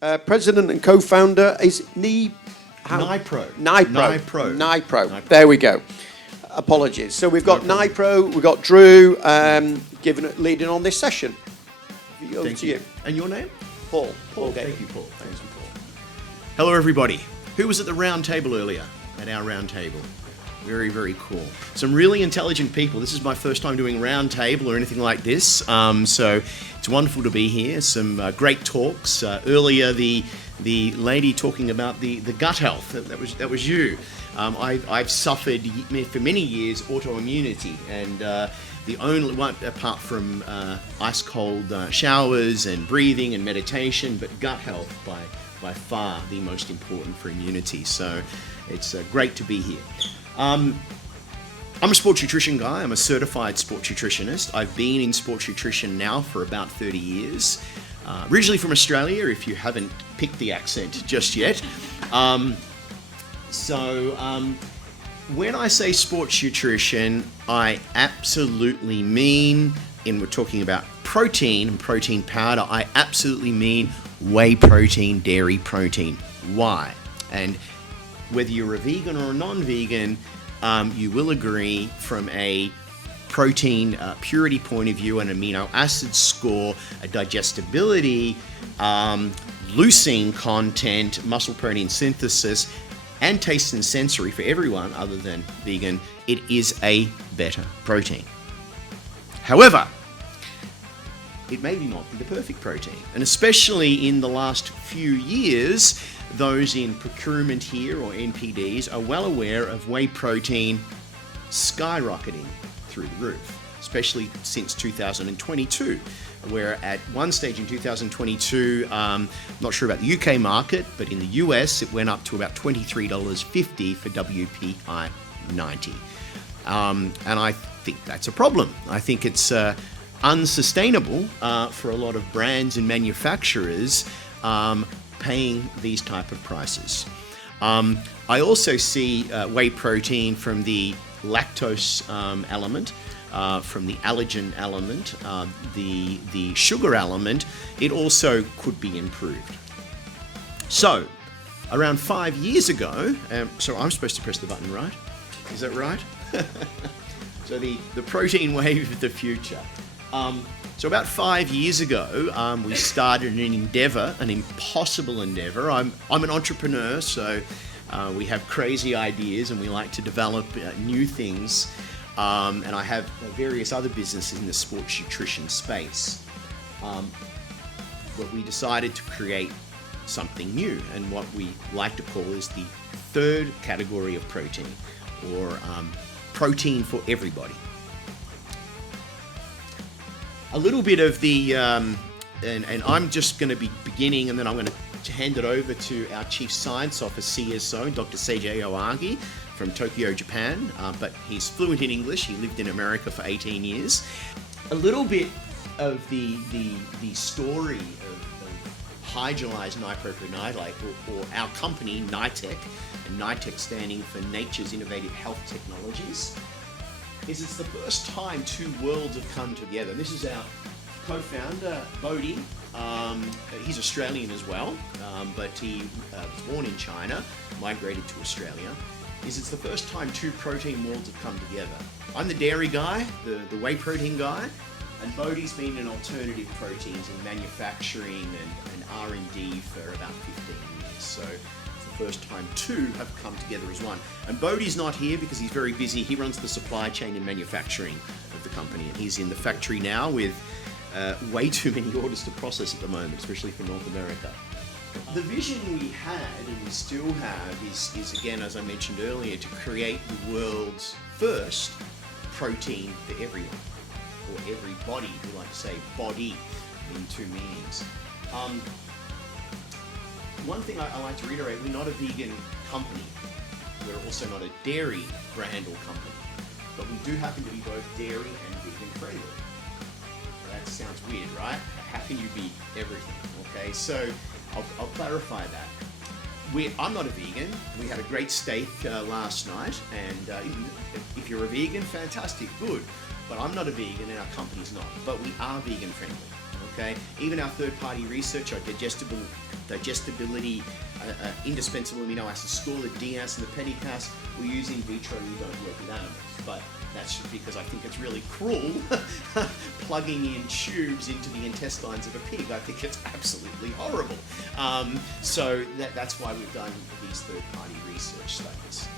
President and co-founder is NiHPRO. NiHPRO. There we go. Apologies. So we've got NiHPRO, we've got Drew leading on this session. Over to you. And your name? Paul. Thank you, Paul. Thanks, Paul. Hello, everybody. Who was at the round table earlier? At our round table. Very, very cool. Some really intelligent people. This is my first time doing round table or anything like this. So it's wonderful to be here. Some great talks. Earlier, the lady talking about the gut health. That was you. I've suffered for many years autoimmunity, and the only one, apart from ice cold showers and breathing and meditation, but gut health by far the most important for immunity. So it's great to be here. I'm a sports nutrition guy. I'm a certified sports nutritionist. I've been in sports nutrition now for about 30 years. Originally from Australia, if you haven't picked the accent just yet. When I say sports nutrition, I absolutely mean, and we're talking about protein and protein powder, I absolutely mean whey protein, dairy protein. Why? And whether you're a vegan or a non-vegan, you will agree from a protein purity point of view, an amino acid score, a digestibility, leucine content, muscle protein synthesis, and taste and sensory for everyone other than vegan, it is a better protein. However, it may not be the perfect protein. And especially in the last few years, those in procurement here or NPDs are well aware of whey protein skyrocketing through the roof, especially since 2022, where at one stage in 2022, not sure about the UK market, but in the US, it went up to about $23.50 for WPI 90. And I think that's a problem. I think it's unsustainable for a lot of brands and manufacturers paying these type of prices. I also see whey protein from the lactose element, from the allergen element, the sugar element. It also could be improved. So, around 5 years ago, so I'm supposed to press the button, right? Is that right? So the protein wave of the future. So about 5 years ago, we started an endeavor, an impossible endeavor. I'm an entrepreneur, so we have crazy ideas and we like to develop new things. And I have various other businesses in the sports nutrition space. But we decided to create something new, and what we like to call is the third category of protein, or protein for everybody. A little bit of the, and I'm just going to be beginning, and then I'm going to hand it over to our Chief Science Officer, CSO, Dr. Seiji Aoyagi from Tokyo, Japan, but he's fluent in English. He lived in America for 18 years. A little bit of the story of Hydrolyzed NiHPRO Protein Isolate, or our company, NiHTEK, and NiHTEK standing for Nature's Innovative Health Technologies, is it's the first time two worlds have come together. This is our co-founder, Bodhi. He's Australian as well, but he was born in China, migrated to Australia. It's the first time two protein worlds have come together. I'm the dairy guy, the whey protein guy, and Bodhi's been in alternative proteins and manufacturing and R&D for about 15 years. So it's the first time two have come together as one. And Bodhi's not here because he's very busy. He runs the supply chain and manufacturing of the company, and he's in the factory now with way too many orders to process at the moment, especially for North America. The vision we had, and we still have, is again, as I mentioned earlier, to create the world's first protein for everyone, or everybody. We like to say body in two meanings. One thing I like to reiterate, we're not a vegan company. We're also not a dairy brand or company, but we do happen to be both dairy and vegan friendly. That sounds weird, right? How can you be everything? Okay, so I'll clarify that. I'm not a vegan. We had a great steak last night, and if you're a vegan, fantastic, good. But I'm not a vegan, and our company's not. But we are vegan friendly. Okay, even our third-party research, our digestible digestibility, indispensable amino acid score, the DS and the PEDICAS, we use in vitro, we don't work with animals. But that's because I think it's really cruel plugging in tubes into the intestines of a pig. I think it's absolutely horrible. So that's why we've done these third-party research studies.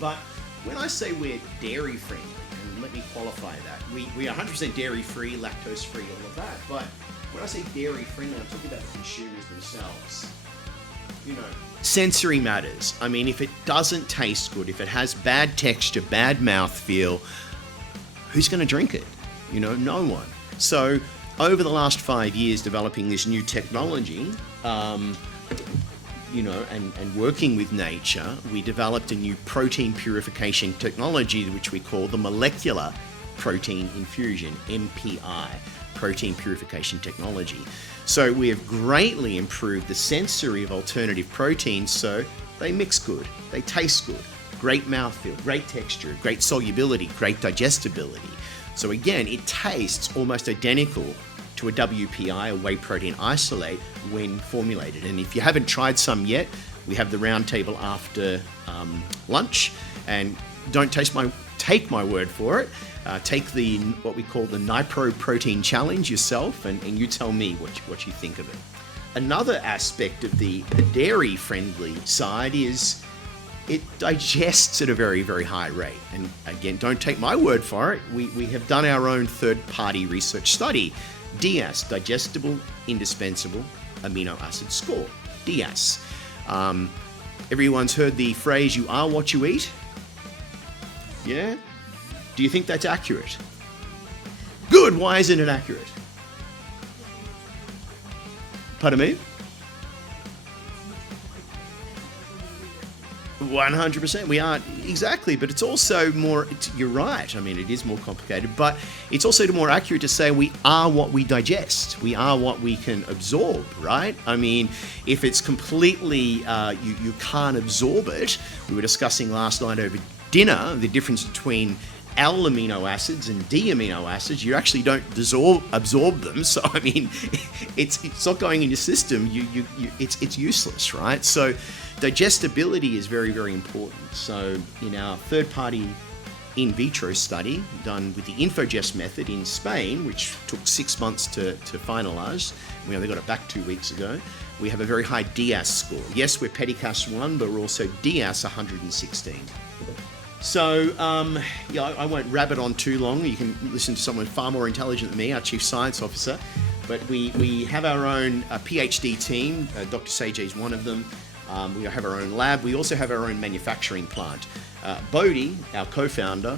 But when I say we're dairy friendly, and let me qualify that, we are 100% dairy free, lactose free, all of that. But when I say dairy friendly, I'm talking about the consumers themselves. You know, sensory matters. I mean, if it doesn't taste good, if it has bad texture, bad mouthfeel, who's going to drink it? You know, no one. So over the last 5 years developing this new technology, you know, and working with nature, we developed a new protein purification technology, which we call the molecular protein infusion, MPI, protein purification technology. So we have greatly improved the sensory of alternative proteins, so they mix good, they taste good, great mouthfeel, great texture, great solubility, great digestibility. So again, it tastes almost identical to a WPI, a whey protein isolate, when formulated. And if you haven't tried some yet, we have the round table after lunch, and don't take my word for it. Take what we call the NiHPRO Protein Challenge yourself, and you tell me what you think of it. Another aspect of the dairy-friendly side is it digests at a very, very high rate. And again, don't take my word for it. We have done our own third-party research study. DS, digestible, indispensable amino acid score. DS. Everyone's heard the phrase, you are what you eat? Yeah? Do you think that's accurate? Good, why isn't it accurate? Pardon me? 100%, we aren't, exactly, but it's also more, you're right, I mean, it is more complicated, but it's also more accurate to say we are what we digest, we are what we can absorb, right? I mean, if it's completely, you can't absorb it, we were discussing last night over dinner, the difference between L amino acids and D amino acids, you actually don't absorb them. So I mean, it's not going in your system. It's useless, right? So digestibility is very, very important. So in our third-party in vitro study done with the InfoGest method in Spain, which took 6 months to finalize, we only got it back 2 weeks ago. We have a very high DAS score. Yes, we're PEDICAS 1, but we're also DAS 116. So, yeah, I won't rabbit on too long. You can listen to someone far more intelligent than me, our Chief Science Officer. But we have our own PhD team. Dr. Seiji is one of them. We have our own lab. We also have our own manufacturing plant. Bodhi, our co-founder,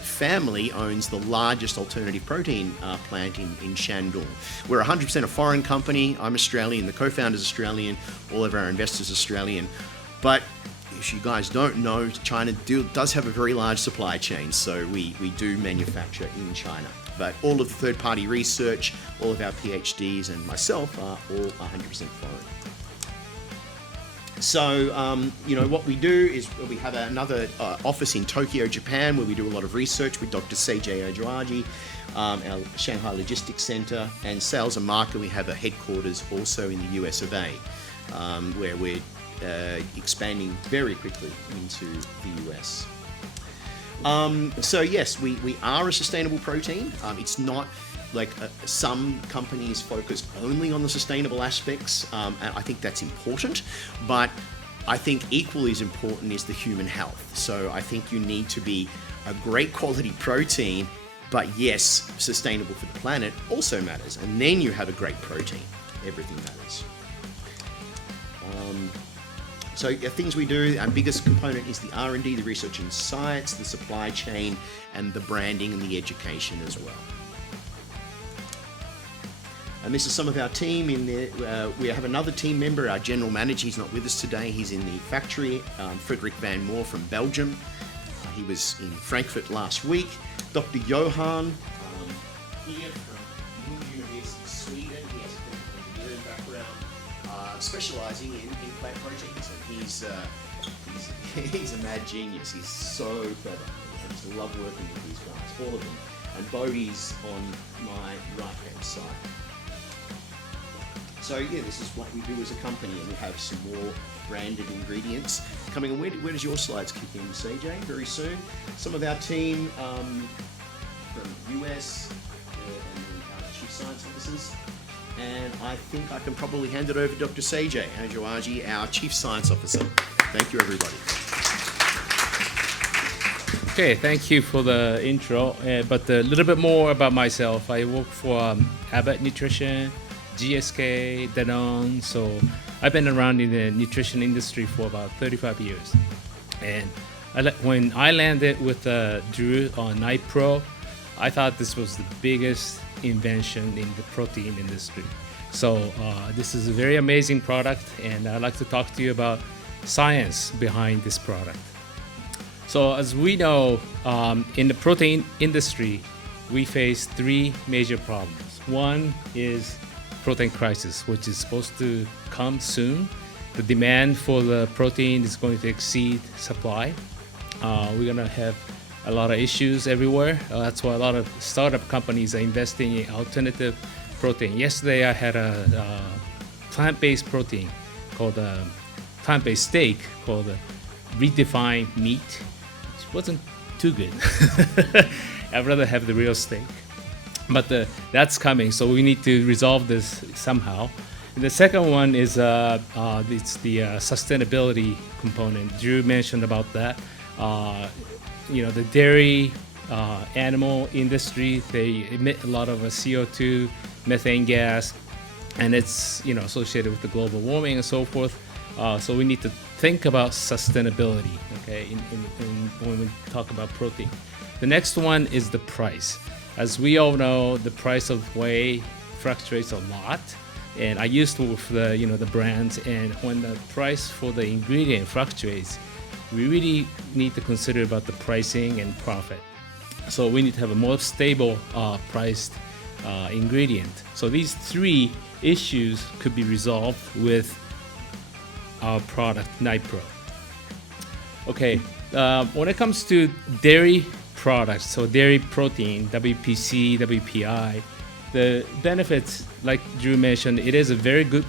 family owns the largest alternative protein plant in Shandong. We're 100% a foreign company. I'm Australian. The co-founder's Australian. All of our investors Australian. But if you guys don't know, China does have a very large supply chain, so we do manufacture in China. But all of the third-party research, all of our PhDs and myself are all 100% foreign. So, you know, what we do is we have another office in Tokyo, Japan, where we do a lot of research with Dr. Seiji Aoyagi, our Shanghai Logistics Center, and sales and marketing. We have a headquarters also in the US of A, where we're expanding very quickly into the US. So yes, we are a sustainable protein. It's not like some companies focus only on the sustainable aspects, and I think that's important, but I think equally as important is the human health. So I think you need to be a great quality protein, but yes, sustainable for the planet also matters, and then you have a great protein. Everything matters. So things we do, our biggest component is the R&D, the research and science, the supply chain, and the branding and the education as well. And this is some of our team in there. We have another team member, our general manager. He's not with us today. He's in the factory, Frederick Van Moor from Belgium. He was in Frankfurt last week. Dr. Johan, here from University of Sweden. He has a chemical engineering background, specializing in plant proteins. And he's a mad genius. He's so clever. I just love working with these guys, all of them. And Bodhi's on my right-hand side. So yeah, this is what we do as a company, and we have some more branded ingredients coming. And where does your slides kick in, CJ? Very soon. Some of our team from US and our chief science officers. And I think I can probably hand it over to Dr. Seiji Aoyagi, our chief science officer. Thank you, everybody. Okay, thank you for the intro. But a little bit more about myself. I work for Abbott Nutrition, GSK, Danone. So I've been around in the nutrition industry for about 35 years. And when I landed with Drew on NiHPRO, I thought this was the biggest invention in the protein industry. So this is a very amazing product, and I'd like to talk to you about science behind this product. So as we know, in the protein industry, we face three major problems. One is protein crisis, which is supposed to come soon. The demand for the protein is going to exceed supply. We're gonna have a lot of issues everywhere. That's why a lot of startup companies are investing in alternative protein. Yesterday I had a plant-based protein called plant-based steak called redefined meat, which wasn't too good. I'd rather have the real steak. But that's coming, so we need to resolve this somehow. And the second one is it's the sustainability component. Drew mentioned about that. The dairy animal industry, they emit a lot of CO2, methane gas, and it's associated with the global warming and so forth. So we need to think about sustainability, okay, when we talk about protein. The next one is the price. As we all know, the price of whey fluctuates a lot, and I used to work for the brands, and when the price for the ingredient fluctuates, we really need to consider about the pricing and profit. So we need to have a more stable priced ingredient. So these three issues could be resolved with our product NiHPRO. Okay, when it comes to dairy products, so dairy protein, WPC, WPI, the benefits, like Drew mentioned, it is a very good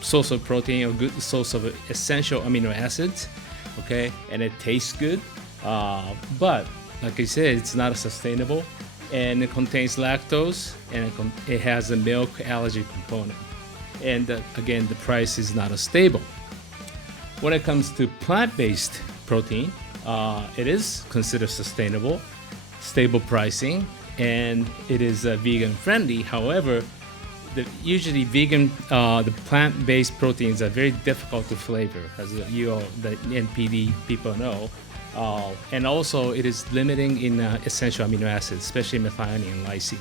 source of protein, a good source of essential amino acids, okay, and it tastes good, but like I said, it's not sustainable, and it contains lactose, and it has a milk allergy component, and again, the price is not as stable. When it comes to plant-based protein, it is considered sustainable, stable pricing, and it is vegan friendly. However, usually the plant-based proteins are very difficult to flavor, as you all, the NPD people know. And also it is limiting in essential amino acids, especially methionine and lysine.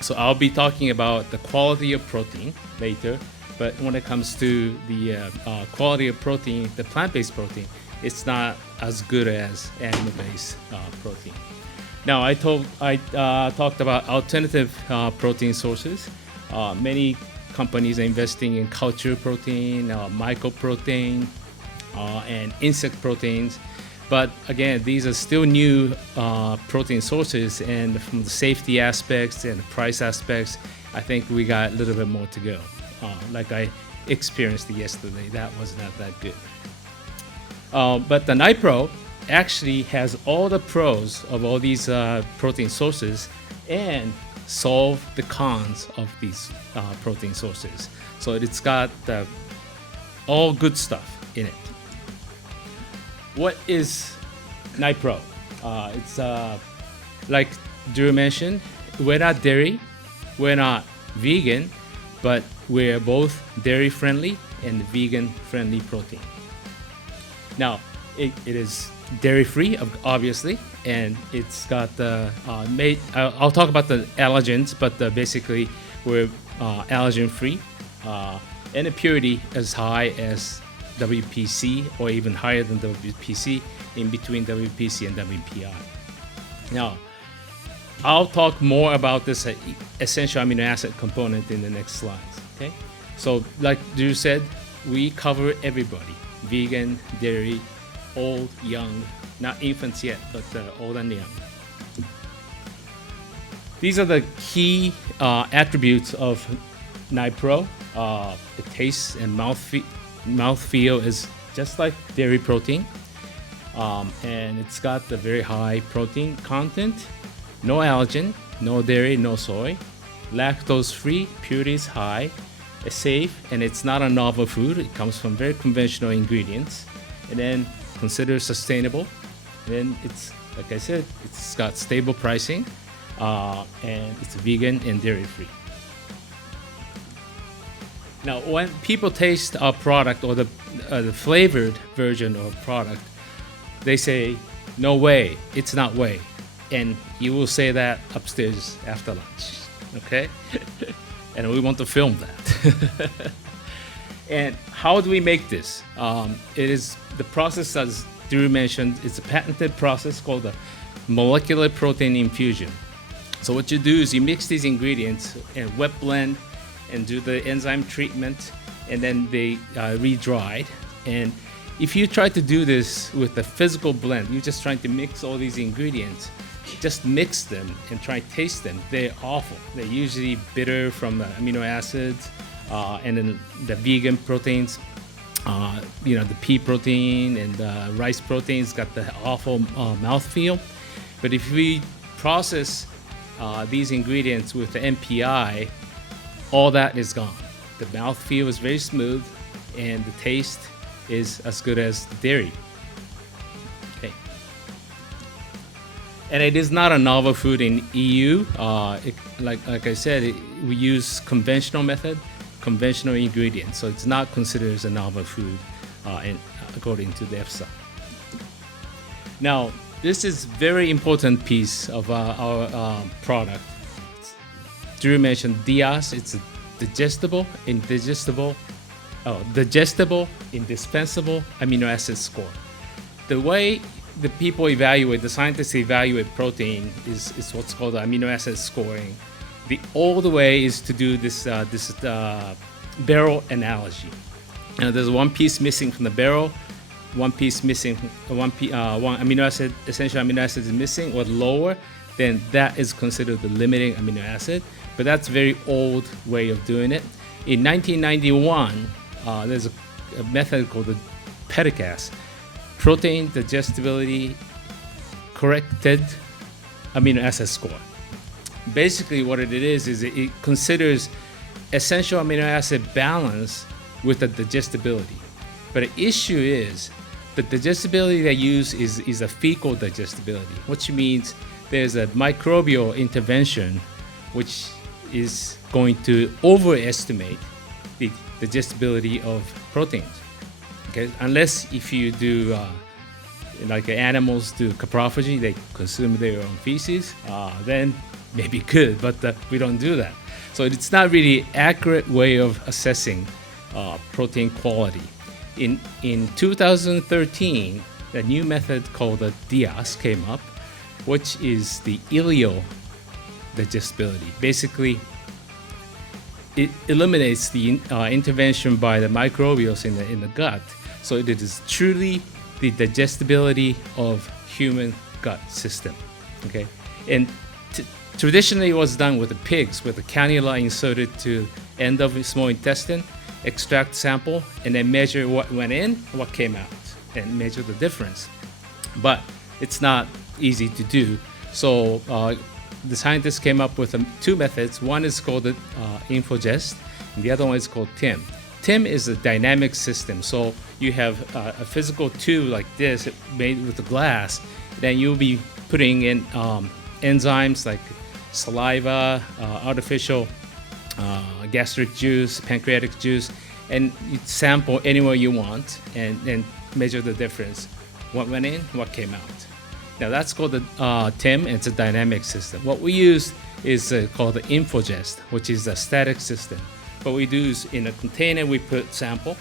So I'll be talking about the quality of protein later, but when it comes to the quality of protein, the plant-based protein, it's not as good as animal-based protein. Now I talked about alternative protein sources. Many companies are investing in culture protein, mycoprotein, and insect proteins. But again, these are still new protein sources, and from the safety aspects and the price aspects, I think we got a little bit more to go. Like I experienced yesterday, that was not that good. But the NiHPRO actually has all the pros of all these protein sources and solve the cons of these protein sources. So it's got all good stuff in it. What is NiHPRO? It's like Drew mentioned, we're not dairy, we're not vegan, but we're both dairy friendly and vegan friendly protein. Now, it is dairy free, obviously, and it's got the I'll talk about the allergens, but basically we're allergen free, and the purity as high as WPC or even higher than WPC, in between WPC and WPI. Now, I'll talk more about this essential amino acid component in the next slides. Okay, so like Drew said, we cover everybody: vegan, dairy, old, young, not infants yet, but old and young. These are the key attributes of NiHPRO. The taste and mouthfeel is just like dairy protein. And it's got the very high protein content, no allergen, no dairy, no soy, lactose-free, purity is high, it's safe, and it's not a novel food. It comes from very conventional ingredients, and then considered sustainable. And then it's, like I said, it's got stable pricing, and it's vegan and dairy-free. Now, when people taste our product or the flavored version of a product, they say, "No way, it's not whey," and you will say that upstairs after lunch, okay? And we want to film that. And how do we make this? It is the process, as Drew mentioned, it's a patented process called the molecular protein infusion. So what you do is you mix these ingredients and wet blend and do the enzyme treatment, and then they re-dried. And if you try to do this with the physical blend, you're just trying to mix all these ingredients, just mix them and try to taste them. They're awful. They're usually bitter from the amino acids, and then the vegan proteins, the pea protein and the rice proteins got the awful mouthfeel. But if we process these ingredients with the NPI, all that is gone. The mouthfeel is very smooth, and the taste is as good as the dairy. Okay. And it is not a novel food in EU. Like I said, we use conventional method, conventional ingredients, so it's not considered as a novel food according to the EFSA. Now, this is very important piece of our product. Drew mentioned DIAS. It's a digestible, indispensable amino acid score. The way the people evaluate, the scientists evaluate protein is what's called amino acid scoring. The old way is to do this barrel analogy. There's one piece missing from the barrel, one piece missing, one amino acid, essential amino acid is missing or lower, then that is considered the limiting amino acid. But that's a very old way of doing it. In 1991, there's a method called the PDCAS, Protein Digestibility Corrected Amino Acid Score. Basically what it is it considers essential amino acid balance with the digestibility. But the issue is the digestibility they use is a fecal digestibility, which means there's a microbial intervention which is going to overestimate the digestibility of proteins. Okay, unless if you do like animals do coprophagy, they consume their own feces, then maybe good, but we don't do that. So it's not really accurate way of assessing protein quality. In 2013, a new method called the DIAS came up, which is the ileo digestibility. Basically, it eliminates the intervention by the microbials in the gut, so it is truly the digestibility of human gut system. Okay, and traditionally it was done with the pigs, with a cannula inserted to end of the small intestine, extract sample, and then measure what went in, what came out, and measure the difference. But it's not easy to do, so the scientists came up with two methods. One is called InfoGest, and the other one is called TIM. TIM is a dynamic system, so you have a physical tube like this made with the glass. Then you'll be putting in enzymes like saliva, artificial gastric juice, pancreatic juice, and you sample anywhere you want and measure the difference. What went in, what came out. Now that's called the TIM, and it's a dynamic system. What we use is called the InfoGest, which is a static system. What we do is in a container we put sample,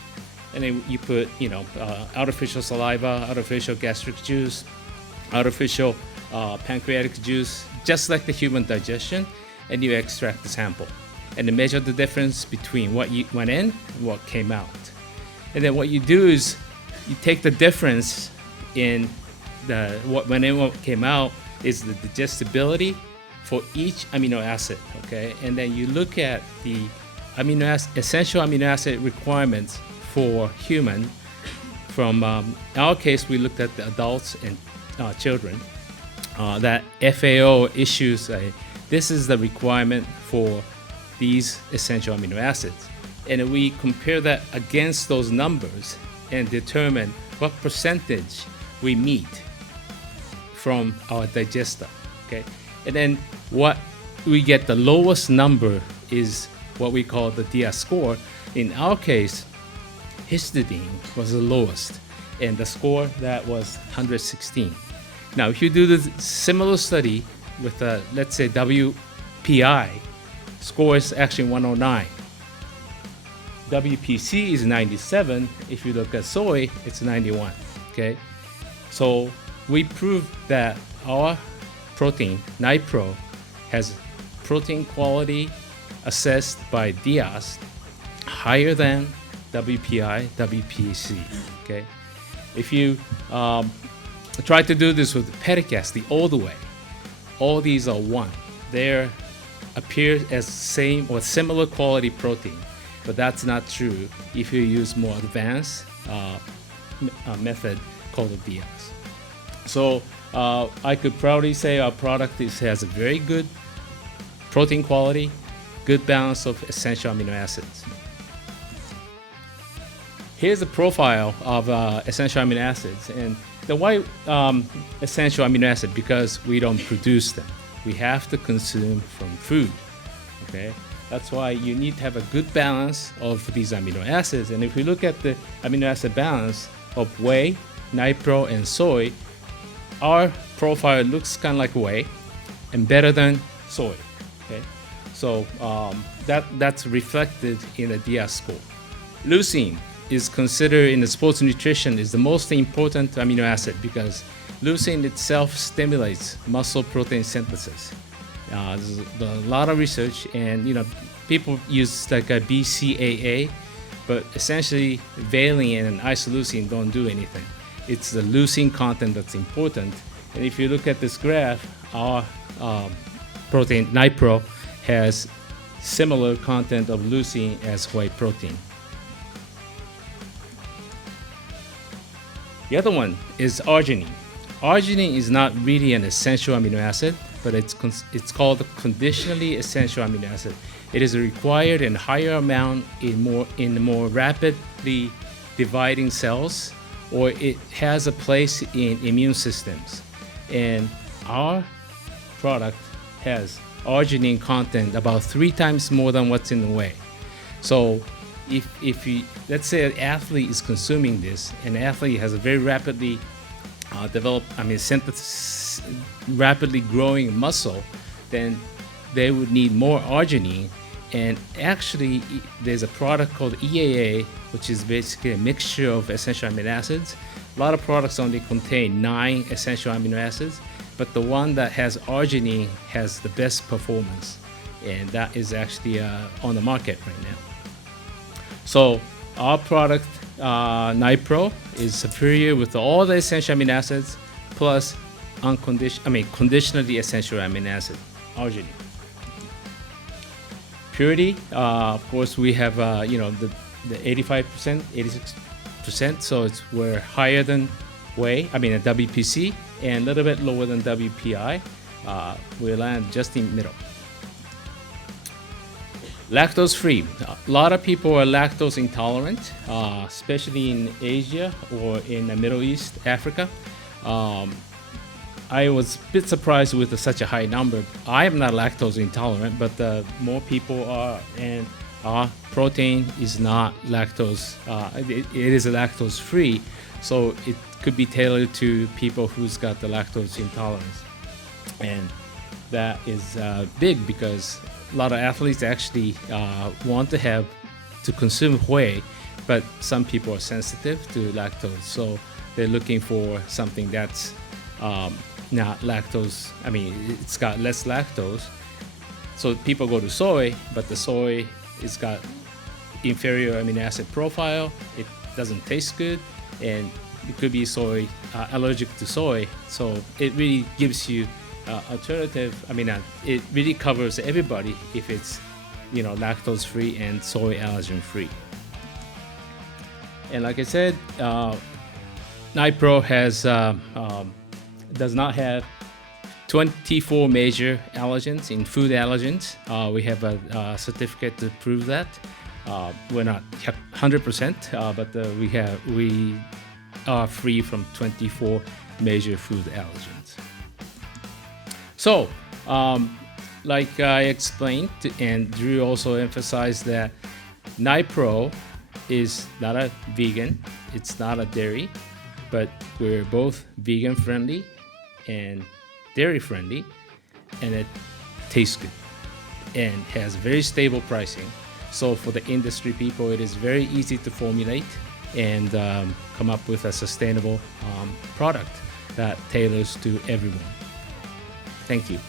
and then you put artificial saliva, artificial gastric juice, artificial pancreatic juice, just like the human digestion, and you extract the sample, and then measure the difference between what went in and what came out. And then what you do is you take the difference in what went in, what came out is the digestibility for each amino acid, okay? And then you look at the essential amino acid requirements for human. From our case, we looked at the adults and children. That FAO issues this is the requirement for these essential amino acids, and we compare that against those numbers and determine what percentage we meet from our digester. Okay, and then what we get the lowest number is what we call the DS score. In our case, histidine was the lowest, and the score that was 116. Now, if you do the similar study with, let's say, WPI, score is actually 109. WPC is 97. If you look at soy, it's 91. Okay, so we proved that our protein, NiHPRO, has protein quality assessed by DIAS higher than WPI, WPC. Okay, if you try to do this with Pedicast the old way, all these are one. They appear as same or similar quality protein, but that's not true if you use more advanced method called the DIAS. So I could proudly say our product has a very good protein quality, good balance of essential amino acids. Here's the profile of essential amino acids. And the white essential amino acid, because we don't produce them, we have to consume from food. Okay, that's why you need to have a good balance of these amino acids. And if we look at the amino acid balance of whey, NiHPRO, and soy, our profile looks kind of like whey and better than soy. Okay, so that's reflected in the DS score. Leucine is considered in the sports nutrition is the most important amino acid because leucine itself stimulates muscle protein synthesis. There's a lot of research, and people use like a BCAA, but essentially valine and isoleucine don't do anything. It's the leucine content that's important. And if you look at this graph, our protein NiHPRO has similar content of leucine as whey protein. The other one is arginine. Arginine is not really an essential amino acid, but it's called a conditionally essential amino acid. It is required in higher amount in more rapidly dividing cells, or it has a place in immune systems. And our product has arginine content about 3 times more than what's in the whey. So if you, let's say an athlete is consuming this, and an athlete has a very rapidly rapidly growing muscle, then they would need more arginine. And actually, there's a product called EAA, which is basically a mixture of essential amino acids. A lot of products only contain 9 essential amino acids, but the one that has arginine has the best performance, and that is actually on the market right now. So our product, NiHPRO, is superior with all the essential amino acids plus conditionally essential amino acid, arginine. Purity, of course, we have the 85%, 86%, so we're higher than whey, WPC, and a little bit lower than WPI. We land just in the middle. Lactose-free. A lot of people are lactose intolerant, especially in Asia or in the Middle East, Africa. I was a bit surprised with such a high number. I am not lactose intolerant, but more people are, and our protein is not lactose. It is lactose-free, so it could be tailored to people who's got the lactose intolerance. And that is big because a lot of athletes actually want to consume whey, but some people are sensitive to lactose, so they're looking for something that's not lactose. It's got less lactose, so people go to soy, but the soy it's got inferior amino acid profile. It doesn't taste good, and it could be soy allergic to soy. So it really gives you alternative. It really covers everybody if it's lactose-free and soy allergen-free. And like I said, NiHPRO does not have 24 major allergens in food allergens. We have a certificate to prove that. We're not 100%, but we are free from 24 major food allergens. So, like I explained, and Drew also emphasized that NiHPRO is not a vegan, it's not a dairy, but we're both vegan friendly and dairy friendly, and it tastes good and has very stable pricing. So for the industry people, it is very easy to formulate and come up with a sustainable product that tailors to everyone. Thank you.